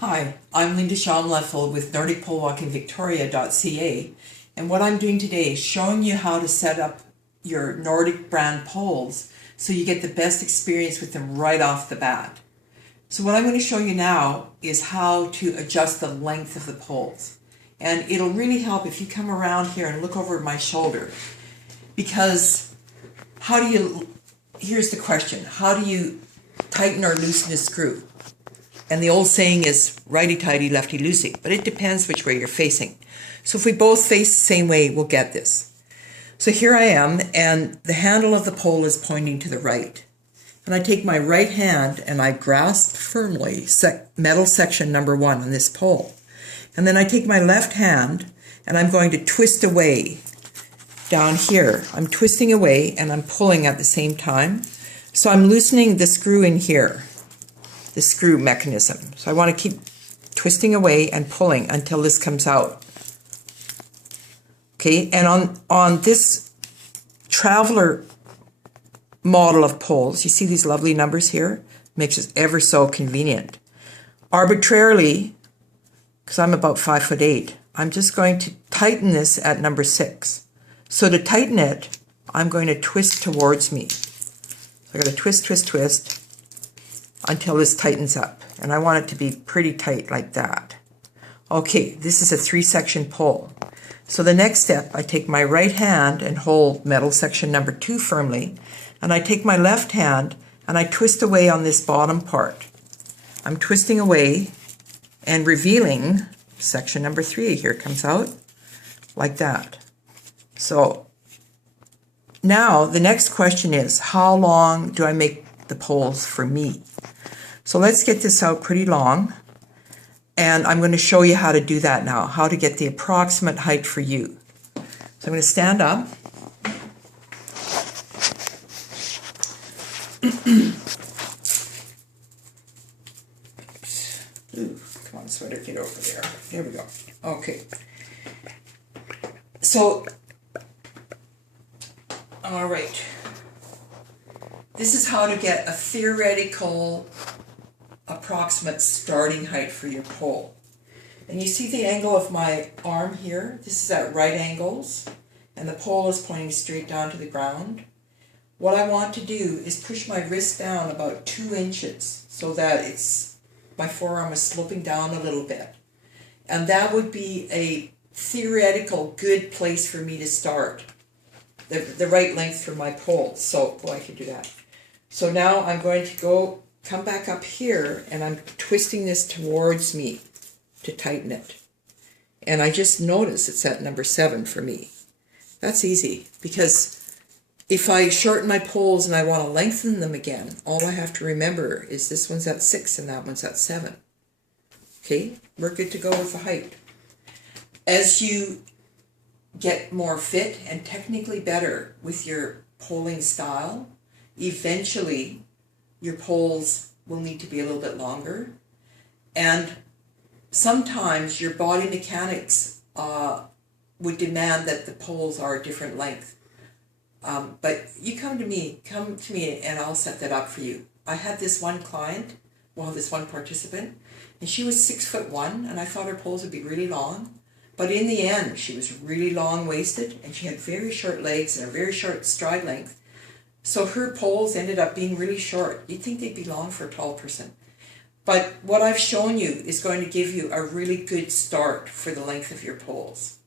Hi, I'm Linda Schaumleffel with NordicPoleWalkingVictoria.ca, and what I'm doing today is showing you how to set up your Nordic brand poles so you get the best experience with them right off the bat. So what I'm going to show you now is how to adjust the length of the poles, and it'll really help if you come around here and look over my shoulder, because here's the question, how do you tighten or loosen a screw? And the old saying is righty-tighty, lefty-loosey, but it depends which way you're facing. So if we both face the same way, we'll get this. So here I am, and the handle of the pole is pointing to the right. And I take my right hand and I grasp firmly metal section number 1 on this pole. And then I take my left hand and I'm going to twist away down here. I'm twisting away and I'm pulling at the same time. So I'm loosening the screw in here. The screw mechanism. So I want to keep twisting away and pulling until this comes out. Okay, and on this Traveler model of poles, you see these lovely numbers here? Makes it ever so convenient. Arbitrarily, because I'm about 5'8", I'm just going to tighten this at number 6. So to tighten it, I'm going to twist towards me. So I'm going to twist, twist, twist, until this tightens up, and I want it to be pretty tight like that. Okay, this is a 3-section pole. So the next step, I take my right hand and hold metal section number 2 firmly, and I take my left hand and I twist away on this bottom part. I'm twisting away and revealing section number 3. Here it comes out like that. So now the next question is, how long do I make the poles for me? So let's get this out pretty long, and I'm going to show you how to do that now, how to get the approximate height for you. So I'm going to stand up. Ooh, come on, sweater, get over there. There we go. Okay. So, all right. This is how to get a theoretical approximate starting height for your pole. And you see the angle of my arm here? This is at right angles, and the pole is pointing straight down to the ground. What I want to do is push my wrist down about 2 inches so that my forearm is sloping down a little bit. And that would be a theoretical good place for me to start. The right length for my pole. So, I could do that. So now I'm going to come back up here, and I'm twisting this towards me to tighten it. And I just notice it's at number 7 for me. That's easy, because if I shorten my poles and I want to lengthen them again, all I have to remember is this one's at 6 and that one's at 7. Okay, we're good to go with the height. As you get more fit and technically better with your poling style, eventually your poles will need to be a little bit longer, and sometimes your body mechanics would demand that the poles are a different length. But you come to me and I'll set that up for you. I had this one client, this one participant, and she was 6'1", and I thought her poles would be really long. But in the end, she was really long-waisted, and she had very short legs and a very short stride length. So her poles ended up being really short. You'd think they'd be long for a tall person. But what I've shown you is going to give you a really good start for the length of your poles.